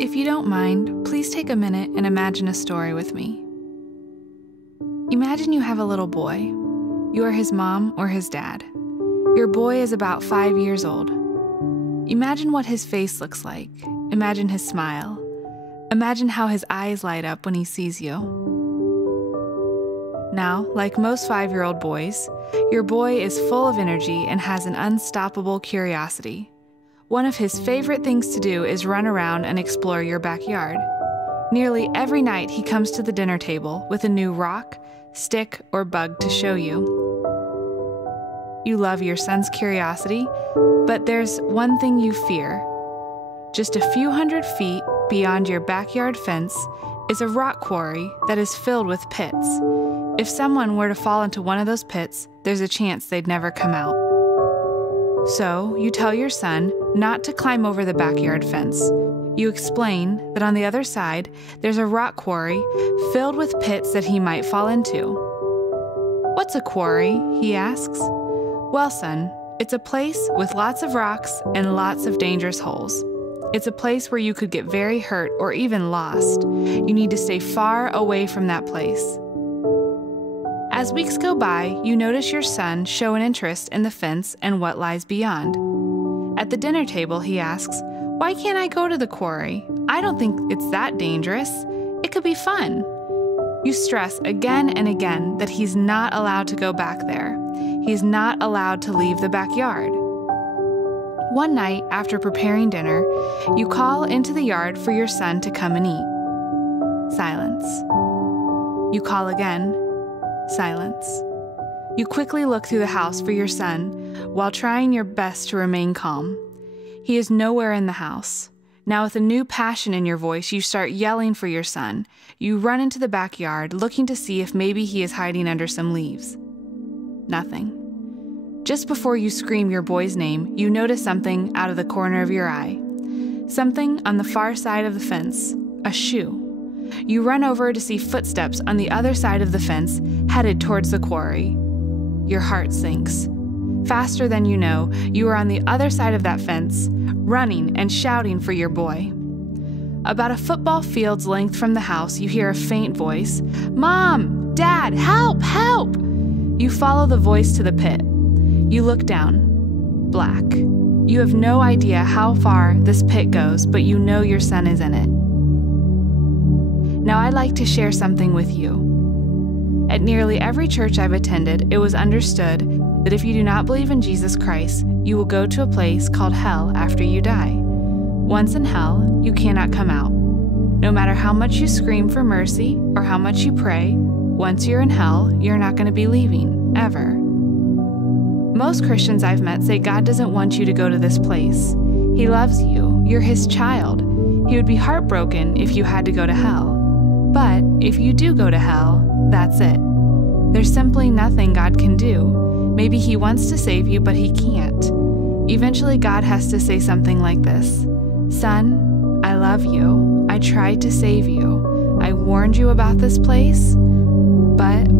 If you don't mind, please take a minute and imagine a story with me. Imagine you have a little boy. You are his mom or his dad. Your boy is about 5 years old. Imagine what his face looks like. Imagine his smile. Imagine how his eyes light up when he sees you. Now, like most 5-year-old boys, your boy is full of energy and has an unstoppable curiosity. One of his favorite things to do is run around and explore your backyard. Nearly every night he comes to the dinner table with a new rock, stick, or bug to show you. You love your son's curiosity, but there's one thing you fear. Just a few hundred feet beyond your backyard fence is a rock quarry that is filled with pits. If someone were to fall into one of those pits, there's a chance they'd never come out. So, you tell your son not to climb over the backyard fence. You explain that on the other side, there's a rock quarry filled with pits that he might fall into. "What's a quarry?" he asks. "Well, son, it's a place with lots of rocks and lots of dangerous holes. It's a place where you could get very hurt or even lost. You need to stay far away from that place." As weeks go by, you notice your son show an interest in the fence and what lies beyond. At the dinner table, he asks, "Why can't I go to the quarry? I don't think it's that dangerous. It could be fun." You stress again and again that he's not allowed to go back there. He's not allowed to leave the backyard. One night, after preparing dinner, you call into the yard for your son to come and eat. Silence. You call again. Silence. You quickly look through the house for your son while trying your best to remain calm. He is nowhere in the house. Now, with a new passion in your voice, you start yelling for your son. You run into the backyard, looking to see if maybe he is hiding under some leaves. Nothing. Just before you scream your boy's name, you notice something out of the corner of your eye. Something on the far side of the fence. A shoe. You run over to see footsteps on the other side of the fence, headed towards the quarry. Your heart sinks. Faster than you know, you are on the other side of that fence, running and shouting for your boy. About a football field's length from the house, you hear a faint voice. "Mom! Dad! Help! Help!" You follow the voice to the pit. You look down. Black. You have no idea how far this pit goes, but you know your son is in it. Now I'd like to share something with you. At nearly every church I've attended, it was understood that if you do not believe in Jesus Christ, you will go to a place called hell after you die. Once in hell, you cannot come out. No matter how much you scream for mercy or how much you pray, once you're in hell, you're not going to be leaving, ever. Most Christians I've met say God doesn't want you to go to this place. He loves you. You're His child. He would be heartbroken if you had to go to hell. But if you do go to hell, that's it. There's simply nothing God can do. Maybe He wants to save you, but He can't. Eventually, God has to say something like this: "Son, I love you. I tried to save you. I warned you about this place, but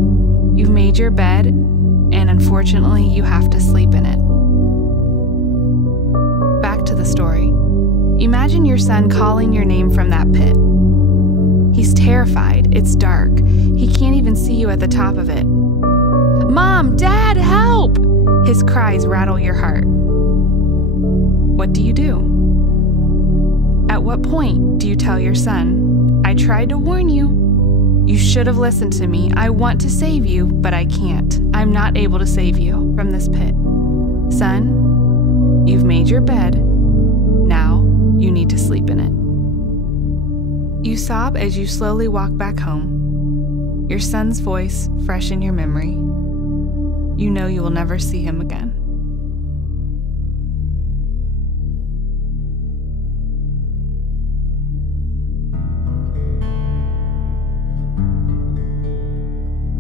you've made your bed, and unfortunately, you have to sleep in it." Back to the story. Imagine your son calling your name from that pit. He's terrified. It's dark. He can't even see you at the top of it. "Mom! Dad! Help!" His cries rattle your heart. What do you do? At what point do you tell your son, "I tried to warn you. You should have listened to me. I want to save you, but I can't. I'm not able to save you from this pit. Son, you've made your bed. Now you need to sleep in it." You sob as you slowly walk back home, your son's voice fresh in your memory. You know you will never see him again.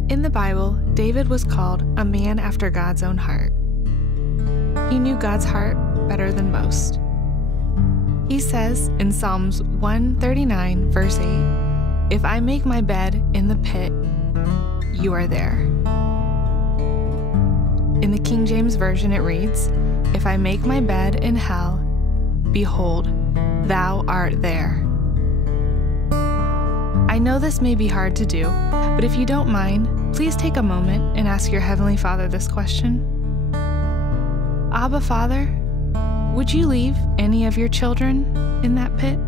In the Bible, David was called a man after God's own heart. He knew God's heart better than most. He says in Psalms 139, verse 8, "If I make my bed in the pit, you are there." In the King James Version it reads, If I make my bed in hell, behold, thou art there. I know this may be hard to do, but if you don't mind, please take a moment and ask your Heavenly Father this question. Abba, Father, would you leave any of your children in that pit?